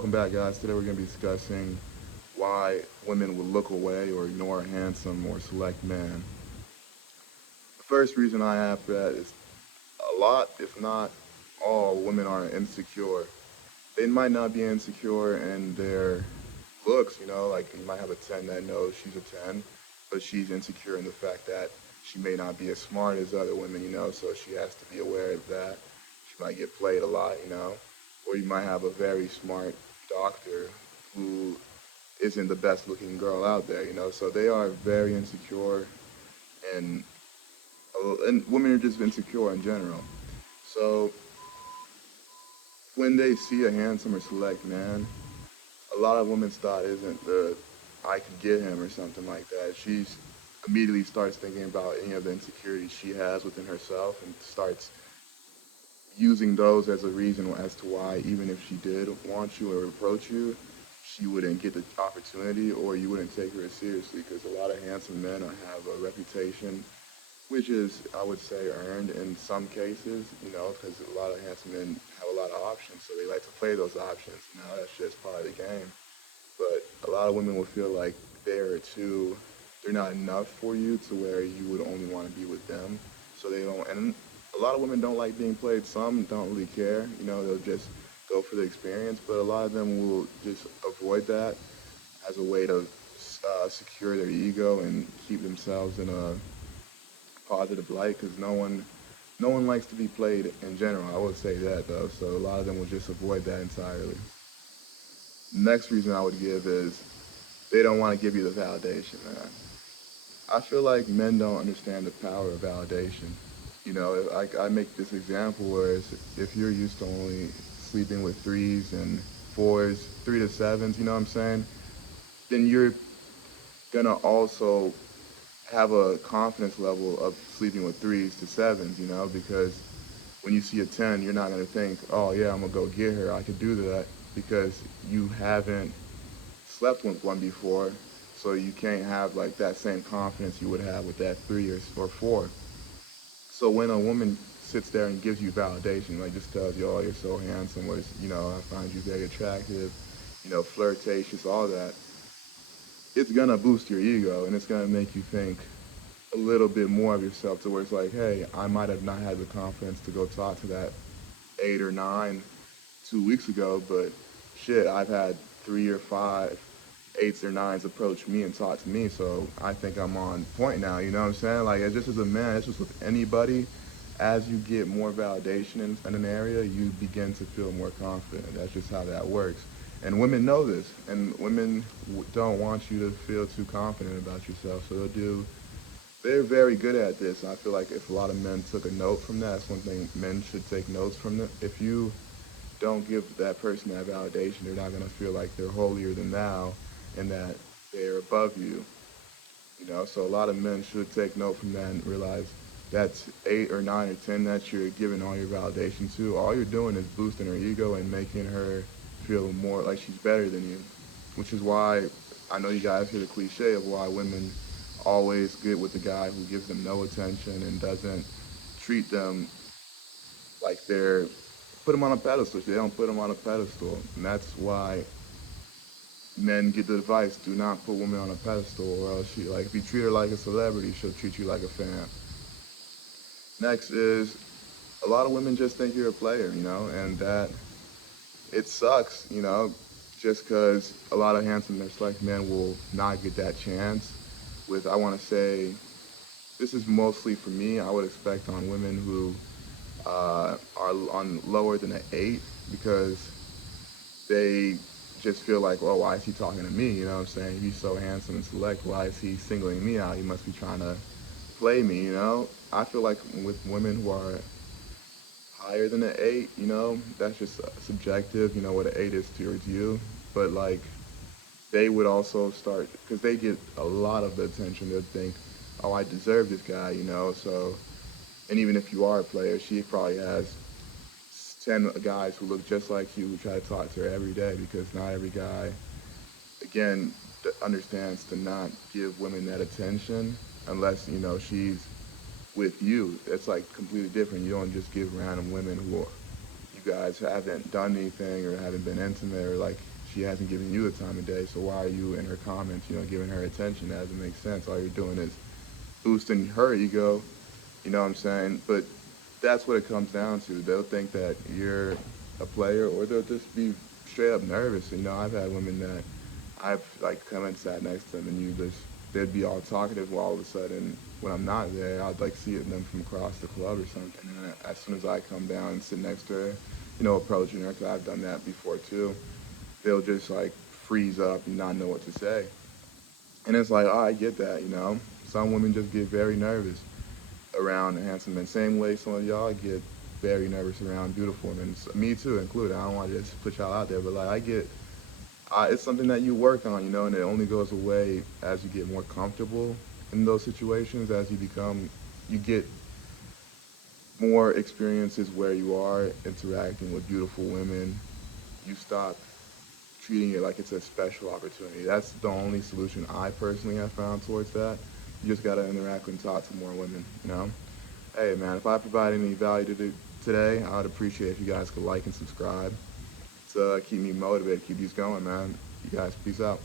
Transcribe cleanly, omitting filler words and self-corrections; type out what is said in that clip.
Welcome back, guys. Today we're going to be discussing why women will look away or ignore a handsome or select man. The first reason I have for that is a lot, if not all, women are insecure. They might not be insecure in their looks, like you might have a 10 that knows she's a 10, but she's insecure in the fact that she may not be as smart as other women, so she has to be aware of that. She might get played a lot, or you might have a very smart doctor who isn't the best looking girl out there, so they are very insecure, and and women are just insecure in general. So when they see a handsome or select man, a lot of women's thought isn't the I could get him or something like that. She's immediately starts thinking about any of the insecurities she has within herself and starts using those as a reason as to why even if she did want you or approach you, she wouldn't get the opportunity or you wouldn't take her as seriously because a lot of handsome men have a reputation which is, I would say, earned in some cases, because a lot of handsome men have a lot of options, so they like to play those options. That's just part of the game. But a lot of women will feel like they're not enough for you to where you would only want to be with them. So they don't, and a lot of women don't like being played. Some don't really care, they'll just go for the experience. But a lot of them will just avoid that as a way to secure their ego and keep themselves in a positive light because no one likes to be played in general. I would say that though. So a lot of them will just avoid that entirely. Next reason I would give is they don't want to give you the validation, man. I feel like men don't understand the power of validation. I make this example where if you're used to only sleeping with threes and fours, three to sevens, you know what I'm saying? Then you're gonna also have a confidence level of sleeping with threes to sevens, because when you see a 10, you're not going to think, oh, yeah, I'm going to go get her. I could do that because you haven't slept with one before. So you can't have like that same confidence you would have with that three or four. So when a woman sits there and gives you validation, like just tells you, oh, you're so handsome, or, I find you very attractive, flirtatious, all that, it's going to boost your ego and it's going to make you think a little bit more of yourself to where it's like, hey, I might have not had the confidence to go talk to that 8 or 9 2 weeks ago, but shit, I've had 3 or 5 eights or nines approach me and talk to me, so I think I'm on point now. You know what I'm saying? Like, it's just as a man, it's just with anybody. As you get more validation in an area, you begin to feel more confident. That's just how that works. And women know this, and women don't want you to feel too confident about yourself, so they're very good at this. And I feel like if a lot of men took a note from that, that's one thing men should take notes from. That if you don't give that person that validation, they're not going to feel like they're holier than thou and that they're above you. So a lot of men should take note from that and realize that's 8 or 9 or 10 that you're giving all your validation to. All you're doing is boosting her ego and making her feel more like she's better than you, which is why I know you guys hear the cliche of why women always get with the guy who gives them no attention and doesn't treat them like they're put them on a pedestal. They don't put them on a pedestal, and that's why men get the advice: do not put women on a pedestal, or else if you treat her like a celebrity, she'll treat you like a fan. Next is a lot of women just think you're a player, and that it sucks, just because a lot of handsome and select men will not get that chance. With I want to say this is mostly for me. I would expect on women who are on lower than an 8 because they just feel like, well, why is he talking to me? You know what I'm saying? He's so handsome and select. Why is he singling me out? He must be trying to play me, I feel like with women who are higher than an 8, that's just subjective, what an 8 is towards you. But they would also start, because they get a lot of the attention, they'll think, oh, I deserve this guy, so, and even if you are a player, she probably has 10 guys who look just like you who try to talk to her every day because not every guy, again, understands to not give women that attention unless, she's with you. It's like completely different. You don't just give random women who you guys haven't done anything or haven't been intimate or she hasn't given you the time of day, so why are you in her comments, giving her attention? That doesn't make sense. All you're doing is boosting her ego, you know what I'm saying? But that's what it comes down to. They'll think that you're a player, or they'll just be straight up nervous. I've had women that I've like come and sat next to them, and they'd be all talkative, while all of a sudden, when I'm not there, I'd like see them from across the club or something. And as soon as I come down and sit next to her, approaching her, because I've done that before too, they'll just like freeze up and not know what to say. And it's like, oh, I get that. Some women just get very nervous around handsome men. Same way some of y'all get very nervous around beautiful women. Me too included. I don't want to just put y'all out there, but like it's something that you work on, and it only goes away as you get more comfortable in those situations, as you get more experiences where you are interacting with beautiful women. You stop treating it like it's a special opportunity. That's the only solution I personally have found towards that. You just gotta interact and talk to more women. Hey man, if I provide any value today, I would appreciate if you guys could like and subscribe to keep me motivated, keep these going, man. You guys, peace out.